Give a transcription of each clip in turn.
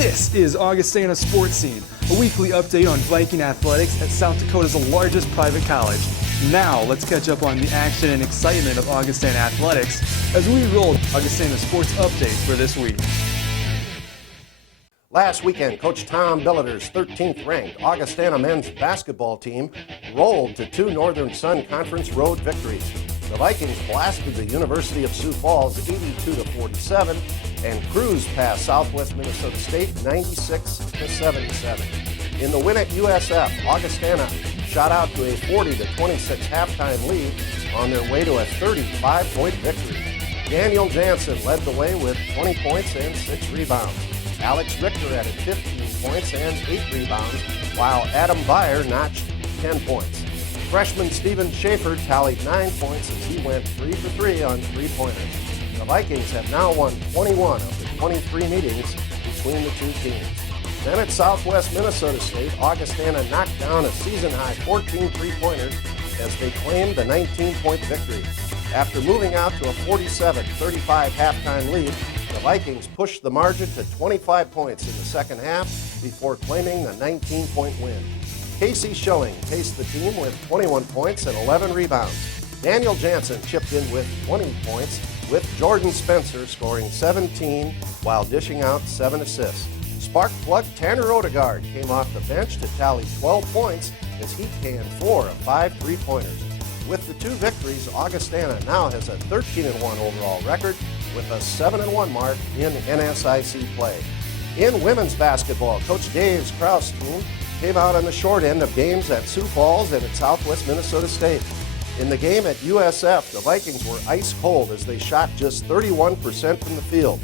This is Augustana Sportscene, a weekly update on Viking athletics at South Dakota's largest private college. Now, let's catch up on the action and excitement of Augustana athletics as we roll Augustana Sports Update for this week. Last weekend, Coach Tom Billiter's 13th-ranked Augustana men's basketball team rolled to 2 Northern Sun Conference road victories. The Vikings blasted the University of Sioux Falls 82-47 and cruised past Southwest Minnesota State 96-77. In the win at USF, Augustana shot out to a 40-26 halftime lead on their way to a 35-point victory. Daniel Jansen led the way with 20 points and 6 rebounds. Alex Richter added 15 points and 8 rebounds, while Adam Byer notched 10 points. Freshman Steven Schaefer tallied 9 points as he went 3 for 3 on three-pointers. The Vikings have now won 21 of the 23 meetings between the two teams. Then at Southwest Minnesota State, Augustana knocked down a season-high 14 three-pointers as they claimed the 19-point victory. After moving out to a 47-35 halftime lead, the Vikings pushed the margin to 25 points in the second half before claiming the 19-point win. Casey Schilling paced the team with 21 points and 11 rebounds. Daniel Jansen chipped in with 20 points, with Jordan Spencer scoring 17 while dishing out 7 assists. Spark plug Tanner Odegaard came off the bench to tally 12 points as he canned 4 of 5 three-pointers. With the 2 victories, Augustana now has a 13-1 overall record with a 7-1 mark in NSIC play. In women's basketball, Coach Dave's Krause team came out on the short end of games at Sioux Falls and at Southwest Minnesota State. In the game at USF, the Vikings were ice cold as they shot just 31% from the field.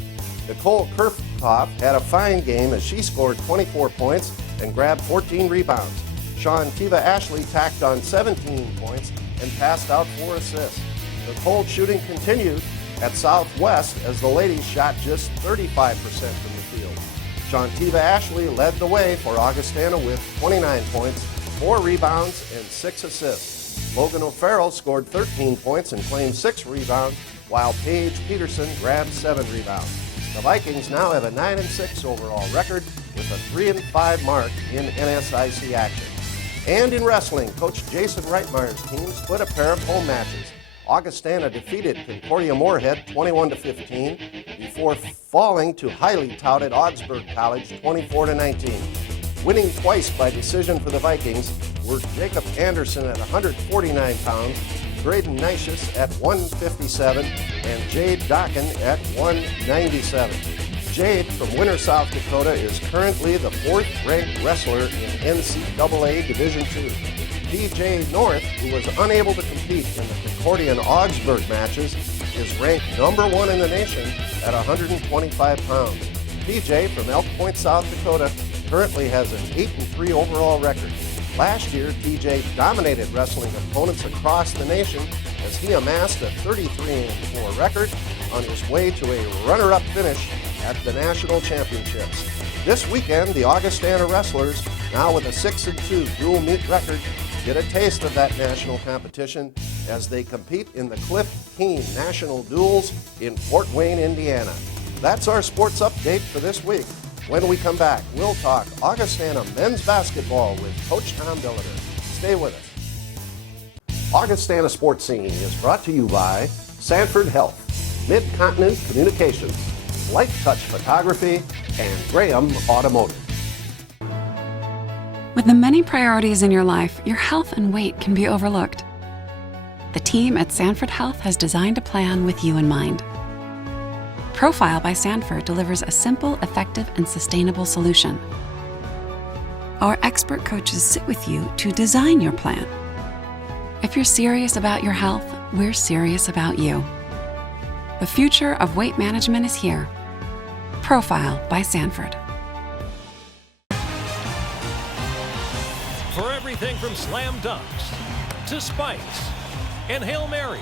Nicole Kerfhoff had a fine game as she scored 24 points and grabbed 14 rebounds. Sean Tiva Ashley tacked on 17 points and passed out 4 assists. The cold shooting continued at Southwest as the ladies shot just 35% from the field. Shantiva Ashley led the way for Augustana with 29 points, 4 rebounds, and 6 assists. Logan O'Farrell scored 13 points and claimed 6 rebounds, while Paige Peterson grabbed 7 rebounds. The Vikings now have a 9-6 overall record with a 3-5 mark in NSIC action. And in wrestling, Coach Jason Reitmeyer's team split a pair of home matches. Augustana defeated Concordia Moorhead 21-15 before falling to highly touted Augsburg College 24-19. Winning twice by decision for the Vikings were Jacob Anderson at 149 pounds, Braden Nicious at 157, and Jade Docken at 197. Jade from Winter, South Dakota is currently the 4th-ranked wrestler in NCAA Division II. PJ North, who was unable to compete in the Concordia and Augsburg matches, is ranked number 1 in the nation at 125 pounds. PJ from Elk Point, South Dakota, currently has an 8-3 overall record. Last year, PJ dominated wrestling opponents across the nation as he amassed a 33-4 record on his way to a runner-up finish at the national championships. This weekend, the Augustana wrestlers, now with a 6-2 dual meet record, get a taste of that national competition as they compete in the Cliff Keen National Duels in Fort Wayne, Indiana. That's our sports update for this week. When we come back, we'll talk Augustana men's basketball with Coach Tom Billiter. Stay with us. Augustana Sports Scene is brought to you by Sanford Health, Mid-Continent Communications, Light Touch Photography, and Graham Automotive. With the many priorities in your life, your health and weight can be overlooked. The team at Sanford Health has designed a plan with you in mind. Profile by Sanford delivers a simple, effective, and sustainable solution. Our expert coaches sit with you to design your plan. If you're serious about your health, we're serious about you. The future of weight management is here. Profile by Sanford. For everything from slam dunks to spikes and Hail Marys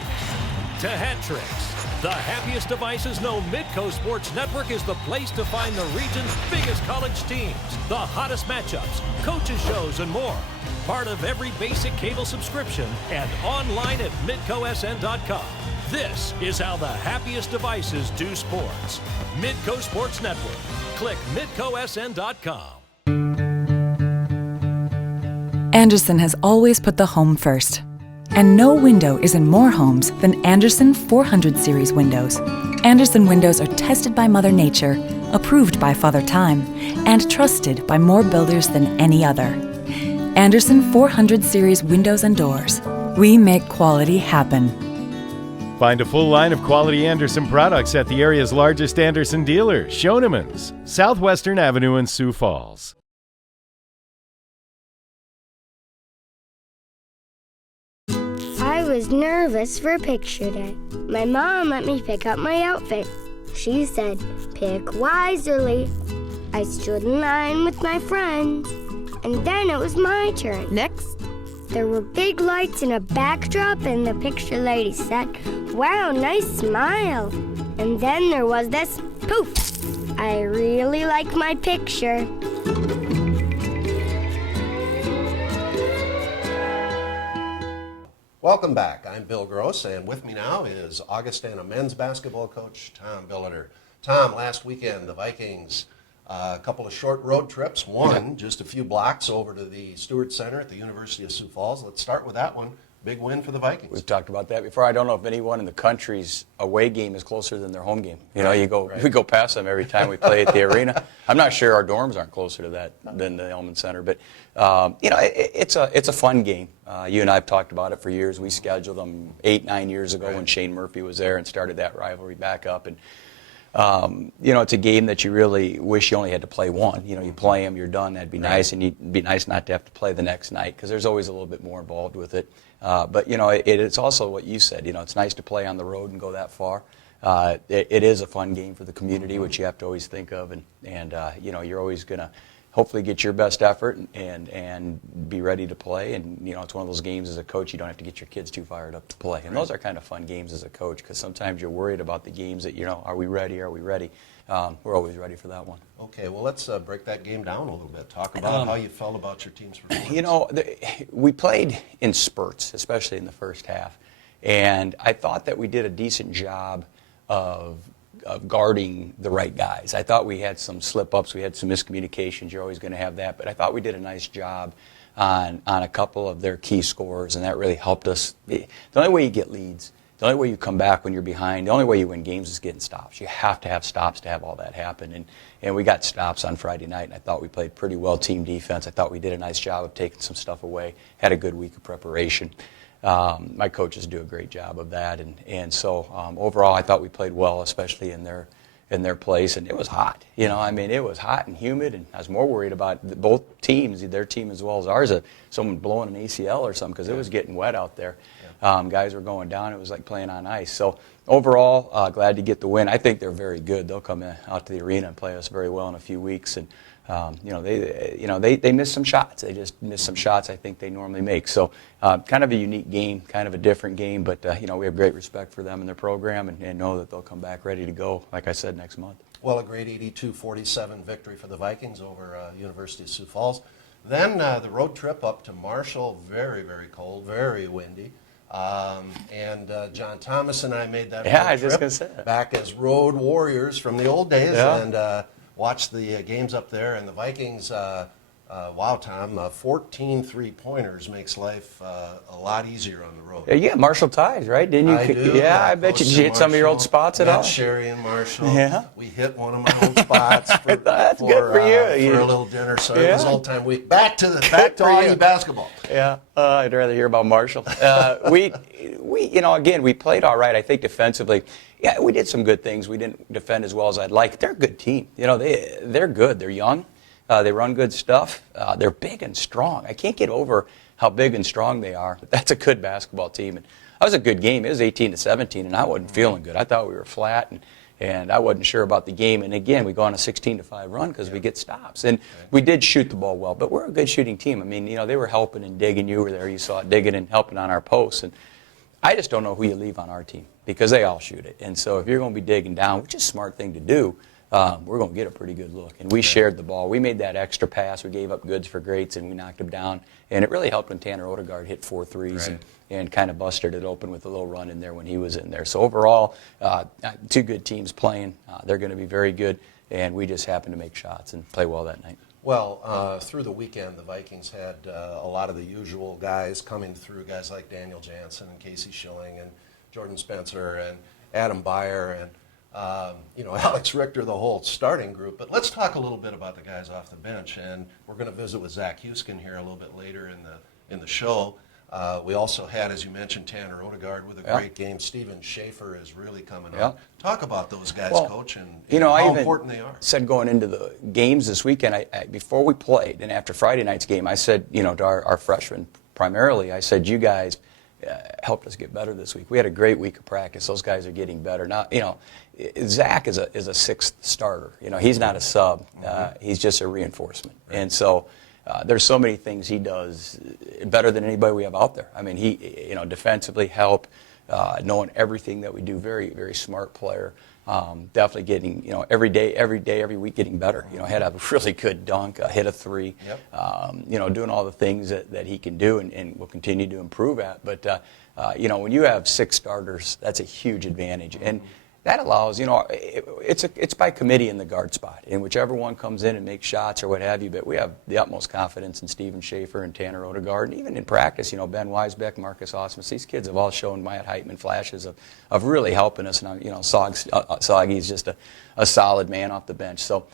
to hat tricks, the happiest devices know Midco Sports Network is the place to find the region's biggest college teams, the hottest matchups, coaches shows, and more. Part of every basic cable subscription and online at midcosn.com. This is how the happiest devices do sports. Midco Sports Network. Click midcosn.com. Andersen has always put the home first. And no window is in more homes than Andersen 400 Series windows. Andersen windows are tested by Mother Nature, approved by Father Time, and trusted by more builders than any other. Andersen 400 Series windows and doors. We make quality happen. Find a full line of quality Andersen products at the area's largest Andersen dealer, Schoenemann's, Southwestern Avenue in Sioux Falls. I was nervous for picture day. My mom let me pick out my outfit. She said, pick wisely. I stood in line with my friends, and then it was my turn. Next. There were big lights and a backdrop, and the picture lady said, wow, nice smile. And then there was this poof. I really like my picture. Welcome back. I'm Bill Gross, and with me now is Augustana men's basketball coach Tom Billiter. Tom, last weekend the Vikings, a couple of short road trips, one just a few blocks over to the Stewart Center at the University of Sioux Falls. Let's start with that one. Big win for the Vikings. We've talked about that before. I don't know if anyone in the country's away game is closer than their home game. You know, we go past them every time we play at the arena. I'm not sure our dorms aren't closer to that than the Elman Center, but you know, it's a fun game. You and I have talked about it for years. We scheduled them 8-9 years ago when Shane Murphy was there and started that rivalry back up. And you know, it's a game that you really wish you only had to play one. You know, you play them, you're done. That'd be nice, and it'd be nice not to have to play the next night because there's always a little bit more involved with it. But you know, it's also what you said. You know, it's nice to play on the road and go that far. It is a fun game for the community, which you have to always think of, and you know, you're always gonna hopefully get your best effort and be ready to play. And you know, it's one of those games as a coach you don't have to get your kids too fired up to play. And those are kind of fun games as a coach because sometimes you're worried about the games that, you know, are we ready? Are we ready? We're always ready for that one. Okay, well, let's break that game down a little bit. Talk about how you felt about your team's performance. You know, we played in spurts, especially in the first half. And I thought that we did a decent job of guarding the right guys. I thought we had some slip-ups. We had some miscommunications. You're always going to have that. But I thought we did a nice job on a couple of their key scores, and that really helped us. The only way you get leads, the only way you come back when you're behind, the only way you win games is getting stops. You have to have stops to have all that happen. And we got stops on Friday night, and I thought we played pretty well team defense. I thought we did a nice job of taking some stuff away, had a good week of preparation. My coaches do a great job of that, and so overall I thought we played well, especially in their place, and it was hot. You know, I mean, it was hot and humid, and I was more worried about both teams, their team as well as ours, someone blowing an ACL or something because it was getting wet out there. Guys were going down. It was like playing on ice. So overall, glad to get the win. I think they're very good. They'll come out to the arena and play us very well in a few weeks, and you know, they missed some shots. They just missed some shots I think they normally make. So kind of a unique game, kind of a different game, but you know, we have great respect for them and their program and know that they'll come back ready to go, like I said, next month. Well, a great 82-47 victory for the Vikings over University of Sioux Falls. Then the road trip up to Marshall, very, very cold, very windy. And John Thomas and I made that I was just gonna say that. Back as road warriors from the old days, and watched the games up there. And the Vikings, wow, Tom, 14 three-pointers makes life a lot easier on the road. Yeah, Marshall ties, right? Didn't you? I do. Yeah, I bet you hit some of your old spots at all. Sherry and Marshall. Yeah. We hit one of my old spots for, That's good for you. For a little dinner. So it was old-time week. Back to Augie basketball. Yeah, I'd rather hear about Marshall. We, you know, again, we played all right. I think defensively, yeah, we did some good things. We didn't defend as well as I'd like. They're a good team. You know, they're good. They're young. They run good stuff. They're big and strong. I can't get over how big and strong they are. But that's a good basketball team. And that was a good game. It was 18-17, and I wasn't feeling good. I thought we were flat, and I wasn't sure about the game. And again, we go on a 16-5 run because we get stops. And we did shoot the ball well, but we're a good shooting team. I mean, you know, they were helping and digging. You were there. You saw it, digging and helping on our posts. And I just don't know who you leave on our team because they all shoot it. And so if you're going to be digging down, which is a smart thing to do, we're going to get a pretty good look. And we shared the ball. We made that extra pass. We gave up goods for greats, and we knocked them down. And it really helped when Tanner Odegaard hit 4 threes and kind of busted it open with a little run in there when he was in there. So overall, 2 good teams playing. They're going to be very good, and we just happened to make shots and play well that night. Well, through the weekend, the Vikings had a lot of the usual guys coming through, guys like Daniel Jansen and Casey Schilling and Jordan Spencer and Adam Beyer and Alex Richter, the whole starting group. But let's talk a little bit about the guys off the bench, and we're going to visit with Zach Huskin here a little bit later in the show. We also had, as you mentioned, Tanner Odegaard with a great game. Steven Schaefer is really coming up. Talk about those guys, Coach, and how important they are. Said going into the games this weekend, I before we played and after Friday night's game, I said, to our freshmen primarily, I said, you guys helped us get better this week. We had a great week of practice. Those guys are getting better. Now, Zach is a 6th starter. He's not a sub. He's just a reinforcement. And so there's so many things he does better than anybody we have out there. I mean, he, defensively help, knowing everything that we do. Very, very smart player. Definitely getting, every day, every week getting better. Had a really good dunk, hit a 3. Doing all the things that he can do and will continue to improve at. But, when you have 6 starters, that's a huge advantage. And that allows, it's by committee in the guard spot, and whichever one comes in and makes shots or what have you. But we have the utmost confidence in Steven Schaefer and Tanner Odegaard, and even in practice, Ben Weisbeck, Marcus Osmus. These kids have all shown Myatt Heitman flashes of really helping us. And Augie's just a solid man off the bench. So,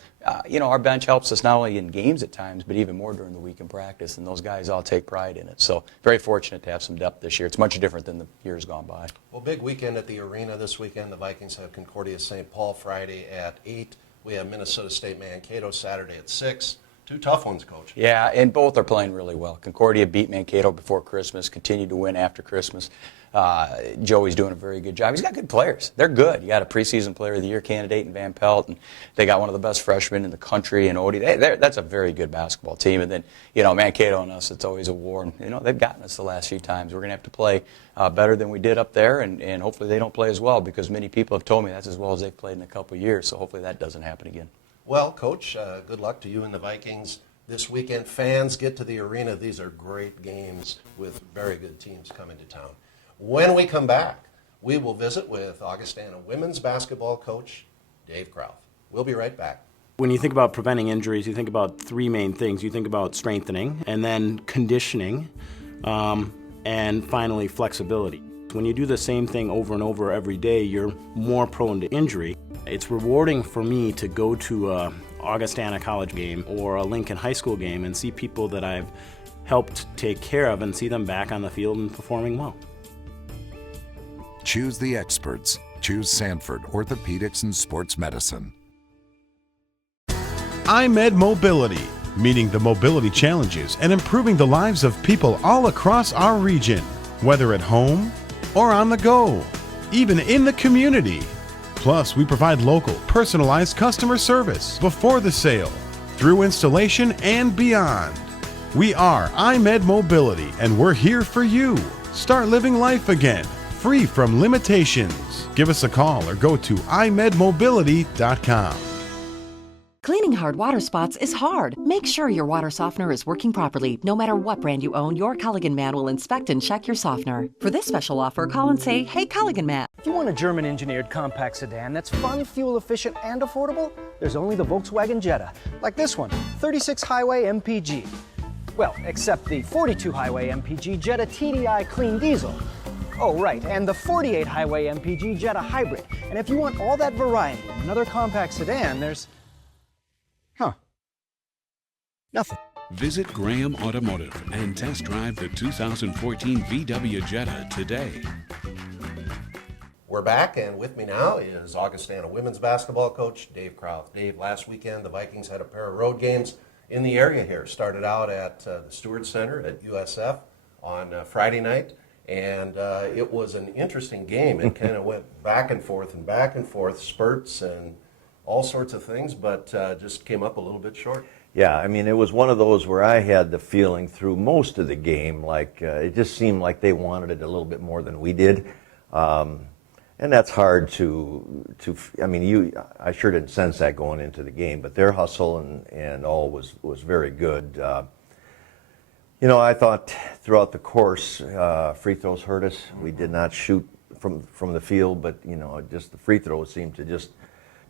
our bench helps us not only in games at times, but even more during the week in practice. And those guys all take pride in it. So, very fortunate to have some depth this year. It's much different than the years gone by. Well, big weekend at the arena this weekend. The Vikings have Concordia St. Paul Friday at 8. We have Minnesota State Mankato Saturday at 6. 2 tough ones, Coach. Yeah, and both are playing really well. Concordia beat Mankato before Christmas, continued to win after Christmas. Joey's doing a very good job. He's got good players. They're good. You got a preseason player of the year candidate in Van Pelt, and they got one of the best freshmen in the country in Odie. That's a very good basketball team. And then, Mankato and us, it's always a war. And, they've gotten us the last few times. We're going to have to play better than we did up there, and hopefully they don't play as well, because many people have told me that's as well as they've played in a couple of years. So hopefully that doesn't happen again. Well, Coach, good luck to you and the Vikings this weekend. Fans, get to the arena. These are great games with very good teams coming to town. When we come back, we will visit with Augustana women's basketball coach Dave Krauth. We'll be right back. When you think about preventing injuries, you think about 3 main things. You think about strengthening, and then conditioning, and finally flexibility. When you do the same thing over and over every day, you're more prone to injury. It's rewarding for me to go to a Augustana College game or a Lincoln High School game and see people that I've helped take care of and see them back on the field and performing well. Choose the experts. Choose Sanford Orthopedics and Sports Medicine. iMed Mobility, meeting the mobility challenges and improving the lives of people all across our region, whether at home or on the go, even in the community. Plus, we provide local, personalized customer service before the sale, through installation, and beyond. We are iMed Mobility, and we're here for you. Start living life again, free from limitations. Give us a call or go to imedmobility.com. Cleaning hard water spots is hard. Make sure your water softener is working properly. No matter what brand you own, your Culligan man will inspect and check your softener. For this special offer, call and say, "Hey, Culligan man." If you want a German-engineered compact sedan that's fun, fuel-efficient, and affordable, there's only the Volkswagen Jetta. Like this one, 36 Highway MPG. Well, except the 42 Highway MPG Jetta TDI Clean Diesel. Oh, right, and the 48 Highway MPG Jetta Hybrid. And if you want all that variety in another compact sedan, there's... nothing. Visit Graham Automotive and test drive the 2014 VW Jetta today. We're back, and with me now is Augustana women's basketball coach Dave Krauth. Dave, last weekend the Vikings had a pair of road games in the area here. Started out at the Stewart Center at USF on Friday night, and it was an interesting game. It kind of went back and forth, spurts and all sorts of things, but just came up a little bit short. Yeah, I mean, it was one of those where I had the feeling through most of the game, like it just seemed like they wanted it a little bit more than we did. And And that's hard I mean, I sure didn't sense that going into the game, but their hustle and all was very good. You know, I thought throughout the course, free throws hurt us. We did not shoot from the field, but, you know, just the free throws seemed to just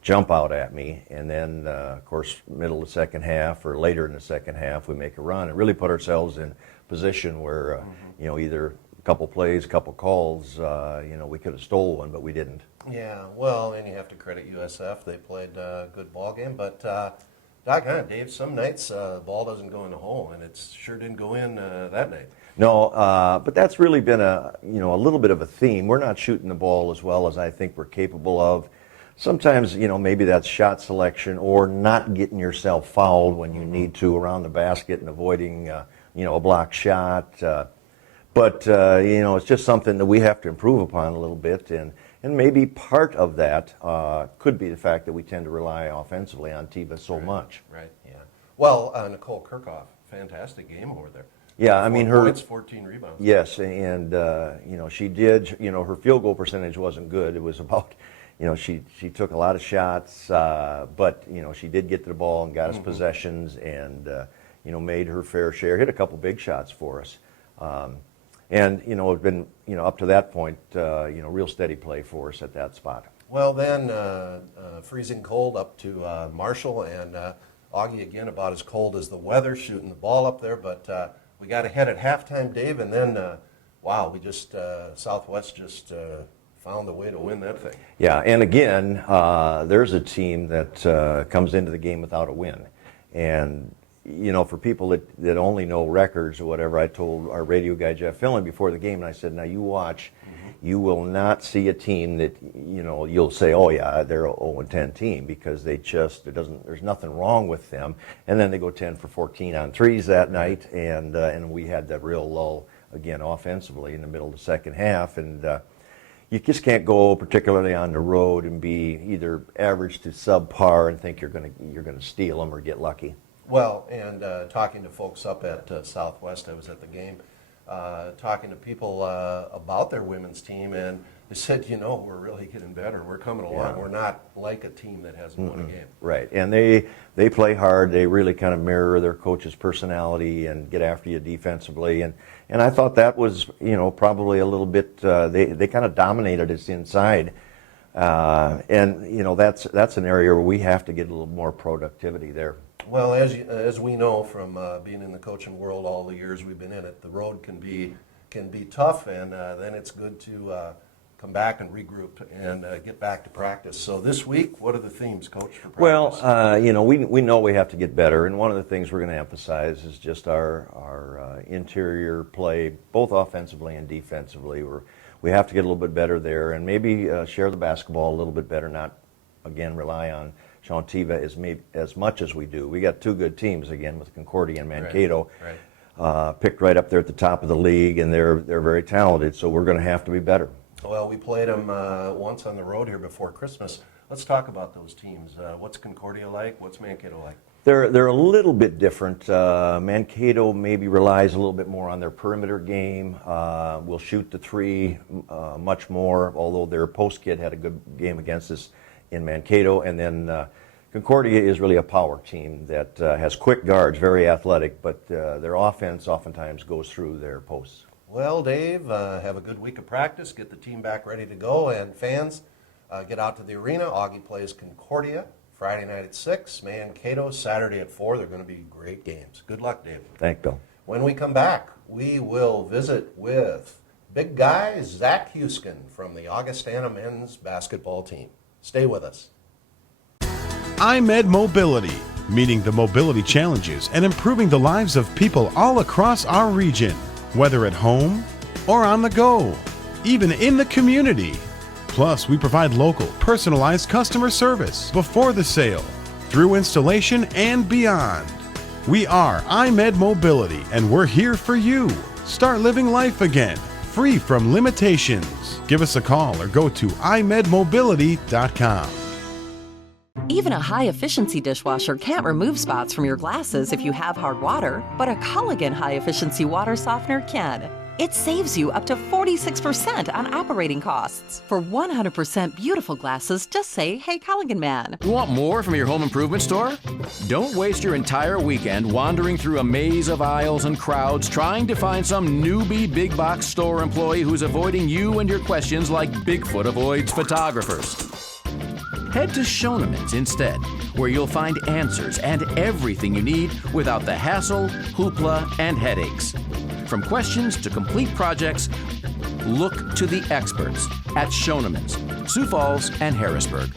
jump out at me. And then, of course, middle of the second half or later in the second half, we make a run and really put ourselves in position where, you know, either a couple plays, a couple calls, you know, we could have stole one, but we didn't. Yeah, well, and you have to credit USF. They played a good ball game, but Dave, some nights the ball doesn't go in the hole, and it sure didn't go in that night. No, but that's really been a little bit of a theme. We're not shooting the ball as well as I think we're capable of. Sometimes, you know, maybe that's shot selection or not getting yourself fouled when you need to around the basket and avoiding, you know, a block shot. But you know, it's just something that we have to improve upon a little bit, and maybe part of that could be the fact that we tend to rely offensively on Tiva so much. Right. Yeah. Well, Nicole Kirchhoff, fantastic game over there. Yeah, I mean, her points, 14 rebounds. Yes, and you know, she did. You know, her field goal percentage wasn't good. It was about, you know, she took a lot of shots, but you know, she did get to the ball and got us possessions, and you know, made her fair share. Hit a couple big shots for us. And, you know, it's been, you know, up to that point, you know, real steady play for us at that spot. Well, then, freezing cold up to Marshall, and Augie again about as cold as the weather, shooting the ball up there. But we got ahead at halftime, Dave, and then, wow, we just, Southwest just found a way to win that thing. Yeah, and again, there's a team that comes into the game without a win. And you know, for people that only know records or whatever, I told our radio guy, Jeff Filling, before the game, and I said, now you watch, you will not see a team that, you know, you'll say, oh yeah, they're an 0-10 team, because they just, there's nothing wrong with them. And then they go 10 for 14 on threes that night, and we had that real lull, again, offensively in the middle of the second half, and you just can't go, particularly on the road, and be either average to subpar and think you're gonna steal them or get lucky. Well, and talking to folks up at Southwest, I was at the game, talking to people about their women's team, and they said, you know, we're really getting better. We're coming along. Yeah. We're not like a team that hasn't won a game. Right, and they play hard. They really kind of mirror their coach's personality and get after you defensively. And I thought that was, you know, probably a little bit, they kind of dominated us inside. And, you know, that's an area where we have to get a little more productivity there. Well, as we know from being in the coaching world all the years we've been in it, the road can be tough, and then it's good to come back and regroup and get back to practice. So this week, what are the themes, Coach, for practice? Well, you know, we know we have to get better, and one of the things we're going to emphasize is just our interior play, both offensively and defensively. We have to get a little bit better there, and maybe share the basketball a little bit better, not, again, rely on Sean Tiva as much as we do. We got two good teams, again, with Concordia and Mankato, right. Picked right up there at the top of the league, and they're very talented, so we're going to have to be better. Well, we played them once on the road here before Christmas. Let's talk about those teams. What's Concordia like? What's Mankato like? They're a little bit different. Mankato maybe relies a little bit more on their perimeter game. Will shoot the three much more, although their post kid had a good game against us in Mankato. And then Concordia is really a power team that has quick guards, very athletic, but their offense oftentimes goes through their posts. Well, Dave, have a good week of practice. Get the team back ready to go. And fans, get out to the arena. Augie plays Concordia Friday night at 6, Mankato Saturday at 4. They're going to be great games. Good luck, Dave. Thanks, Bill. When we come back, we will visit with big guy Zach Huskin from the Augustana men's basketball team. Stay with us. iMed Mobility, meeting the mobility challenges and improving the lives of people all across our region, whether at home or on the go, even in the community. Plus, we provide local, personalized customer service before the sale, through installation, and beyond. We are iMed Mobility, and we're here for you. Start living life again, free from limitations. Give us a call or go to imedmobility.com. Even a high-efficiency dishwasher can't remove spots from your glasses if you have hard water, but a Culligan high-efficiency water softener can. It saves you up to 46% on operating costs. For 100% beautiful glasses, just say, "Hey, Culligan Man." You want more from your home improvement store? Don't waste your entire weekend wandering through a maze of aisles and crowds trying to find some newbie big box store employee who's avoiding you and your questions like Bigfoot avoids photographers. Head to Schoenemann's instead, where you'll find answers and everything you need without the hassle, hoopla, and headaches. From questions to complete projects, look to the experts at Schoenemann's, Sioux Falls and Harrisburg.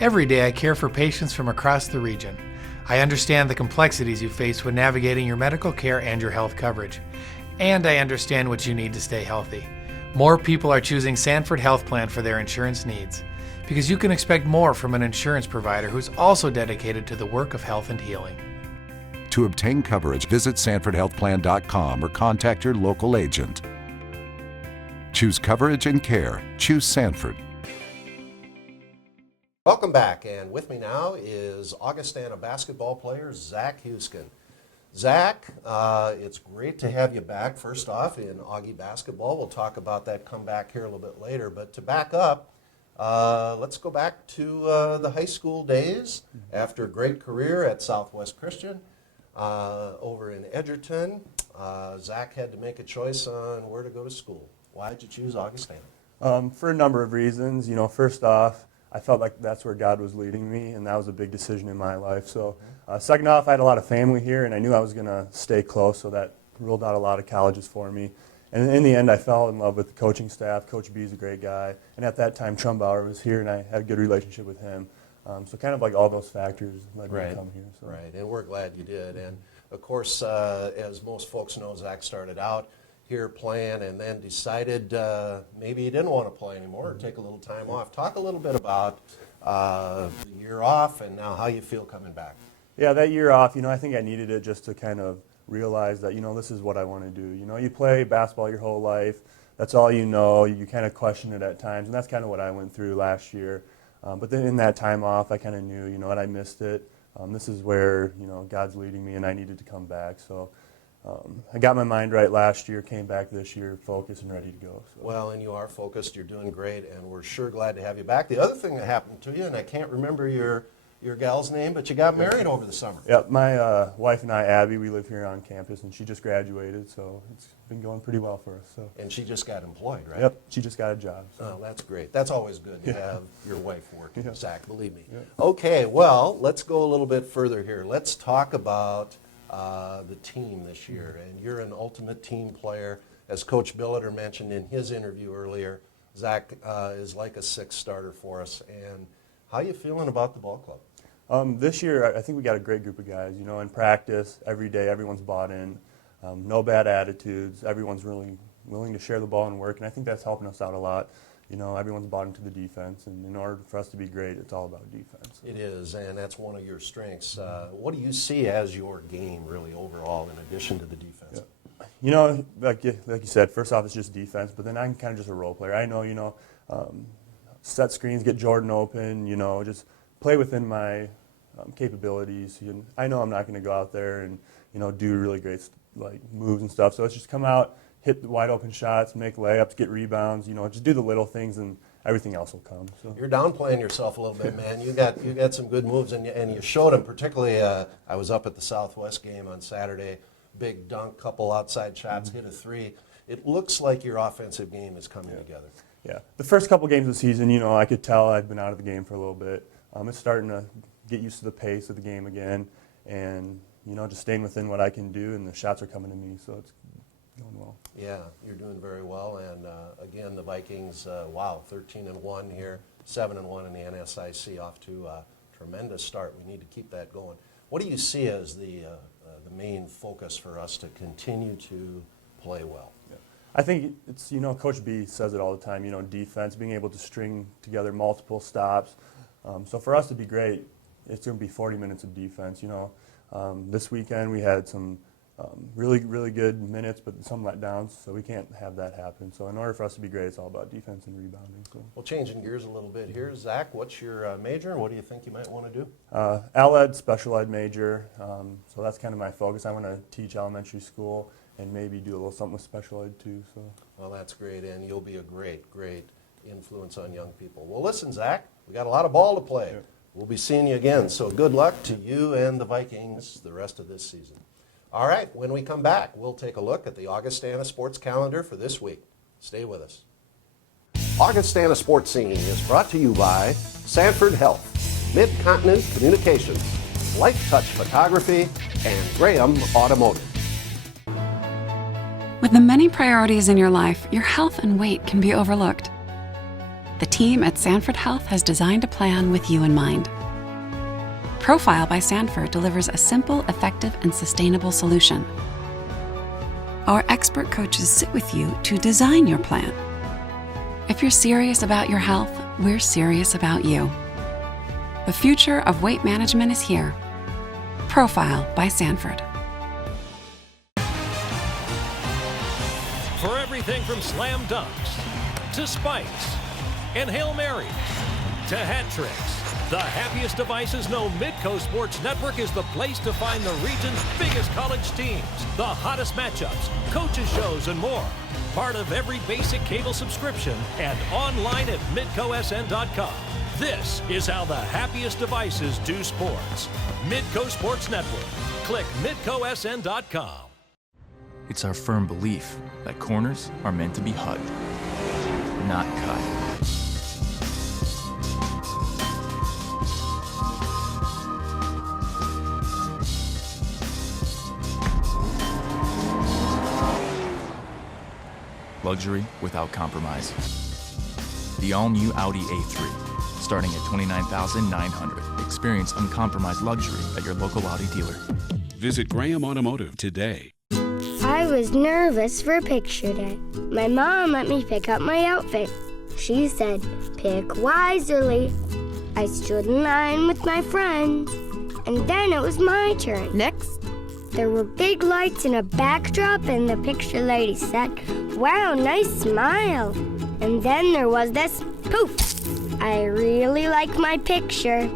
Every day I care for patients from across the region. I understand the complexities you face when navigating your medical care and your health coverage. And I understand what you need to stay healthy. More people are choosing Sanford Health Plan for their insurance needs, because you can expect more from an insurance provider who's also dedicated to the work of health and healing. To obtain coverage, visit SanfordHealthPlan.com or contact your local agent. Choose coverage and care. Choose Sanford. Welcome back, and with me now is Augustana basketball player Zach Hueskin. Zach, it's great to have you back, first off, in Augie basketball. We'll talk about that comeback here a little bit later, but to back up, let's go back to the high school days. After a great career at Southwest Christian, over in Edgerton, Zach had to make a choice on where to go to school. Why did you choose Augustana? For a number of reasons. You know, first off, I felt like that's where God was leading me, and that was a big decision in my life. So, second off, I had a lot of family here, and I knew I was going to stay close, so that ruled out a lot of colleges for me. And in the end, I fell in love with the coaching staff. Coach B is a great guy, and at that time, Trumbauer was here, and I had a good relationship with him. So kind of like all those factors led me to come here. So. Right, and we're glad you did. And, of course, as most folks know, Zach started out here playing and then decided maybe he didn't want to play anymore or take a little time off. Talk a little bit about the year off and now how you feel coming back. Yeah, that year off, you know, I think I needed it just to kind of realize that, you know, this is what I want to do. You know, you play basketball your whole life. That's all you know. You kind of question it at times, and that's kind of what I went through last year. But then in that time off, I kind of knew, you know what, I missed it. This is where, you know, God's leading me, and I needed to come back. So I got my mind right last year, came back this year, focused and ready to go. So. Well, and you are focused. You're doing great, and we're sure glad to have you back. The other thing that happened to you, and I can't remember your gal's name, but you got married over the summer. Yep, my wife and I, Abby, we live here on campus, and she just graduated, so it's been going pretty well for us. So. And she just got employed, right? Yep, she just got a job. So. Oh, that's great. That's always good to have your wife working, Yep. Zach, believe me. Yep. Okay, well, let's go a little bit further here. Let's talk about the team this year, and you're an ultimate team player. As Coach Billiter mentioned in his interview earlier, Zach is like a sixth starter for us. And how are you feeling about the ball club? This year, I think we got a great group of guys. You know, in practice, every day, everyone's bought in. No bad attitudes. Everyone's really willing to share the ball and work, and I think that's helping us out a lot. You know, everyone's bought into the defense, and in order for us to be great, it's all about defense. It is, and that's one of your strengths. What do you see as your game, really, overall, in addition to the defense? Yeah. You know, like you said, first off, it's just defense, but then I'm kind of just a role player. I know, you know, set screens, get Jordan open, you know, just play within my capabilities. I know I'm not going to go out there and, you know, do really great like moves and stuff, so it's just come out, hit the wide open shots, make layups, get rebounds, you know, just do the little things and everything else will come. So. You're downplaying yourself a little bit, man. You got some good moves, and you showed them. Particularly, I was up at the Southwest game on Saturday. Big dunk, couple outside shots, hit a three. It looks like your offensive game is coming together. Yeah, the first couple games of the season, you know, I could tell I'd been out of the game for a little bit. It's starting to get used to the pace of the game again, and you know, just staying within what I can do, and the shots are coming to me, so it's going well. Yeah, you're doing very well, and again, the Vikings, wow, 13-1 here, 7-1 in the NSIC, off to a tremendous start. We need to keep that going. What do you see as the main focus for us to continue to play well? Yeah. I think it's, you know, Coach B says it all the time, you know, defense, being able to string together multiple stops. So for us to be great, it's going to be 40 minutes of defense, you know. This weekend we had some really good minutes, but some letdowns, so we can't have that happen. So in order for us to be great, it's all about defense and rebounding. So. Well, changing gears a little bit here, Zach, what's your major, and what do you think you might want to do? Ed, special ed major, so that's kind of my focus. I want to teach elementary school and maybe do a little something with special ed too. So. Well, that's great, and you'll be a great influence on young people. Well, listen, Zach, we got a lot of ball to play. Yep. We'll be seeing you again, so good luck to you and the Vikings the rest of this season. All right, when we come back, we'll take a look at the Augustana sports calendar for this week. Stay with us. Augustana Sports Scene is brought to you by Sanford Health, Mid-Continent Communications, Life Touch Photography, and Graham Automotive. With the many priorities in your life, your health and weight can be overlooked. The team at Sanford Health has designed a plan with you in mind. Profile by Sanford delivers a simple, effective, and sustainable solution. Our expert coaches sit with you to design your plan. If you're serious about your health, we're serious about you. The future of weight management is here. Profile by Sanford. For everything from slam dunks to spikes and Hail Marys to hat tricks, the happiest devices know Midco Sports Network is the place to find the region's biggest college teams, the hottest matchups, coaches shows, and more. Part of every basic cable subscription and online at midcosn.com. This is how the happiest devices do sports. Midco Sports Network. Click midcosn.com. It's our firm belief that corners are meant to be hugged, not cut. Luxury without compromise. The all-new Audi A3, starting at $29,900. Experience uncompromised luxury at your local Audi dealer. Visit Graham Automotive today. I was nervous for picture day. My mom let me pick up my outfit. She said, pick wisely. I stood in line with my friends, and then it was my turn. Next. There were big lights and a backdrop, and the picture lady said, wow, nice smile. And then there was this poof. I really like my picture.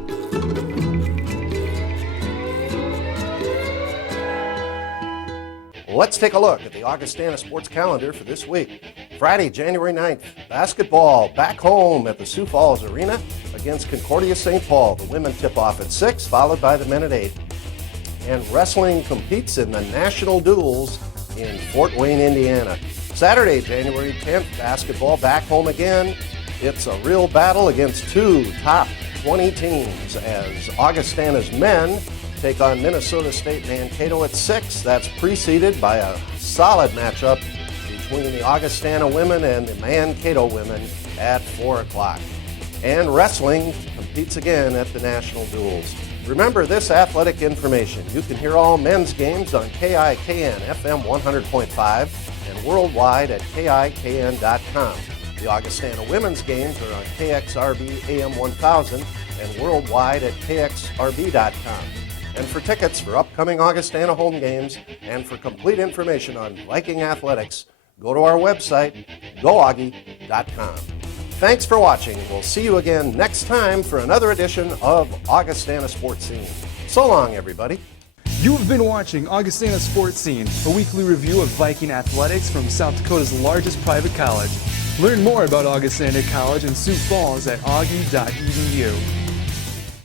Let's take a look at the Augustana sports calendar for this week. Friday, January 9th, basketball back home at the Sioux Falls Arena against Concordia St. Paul. The women tip off at 6, followed by the men at 8. And wrestling competes in the national duels in Fort Wayne, Indiana. Saturday, January 10th, basketball back home again. It's a real battle against two top 20 teams as Augustana's men take on Minnesota State Mankato at 6. That's preceded by a solid matchup between the Augustana women and the Mankato women at 4 o'clock. And wrestling competes again at the national duels. Remember this athletic information. You can hear all men's games on KIKN FM 100.5 and worldwide at KIKN.com. The Augustana women's games are on KXRB AM 1000 and worldwide at KXRB.com. And for tickets for upcoming Augustana home games and for complete information on Viking athletics, go to our website, goaugie.com. Thanks for watching. We'll see you again next time for another edition of Augustana Sports Scene. So long, everybody. You have been watching Augustana Sports Scene, a weekly review of Viking athletics from South Dakota's largest private college. Learn more about Augustana College in Sioux Falls at augie.edu.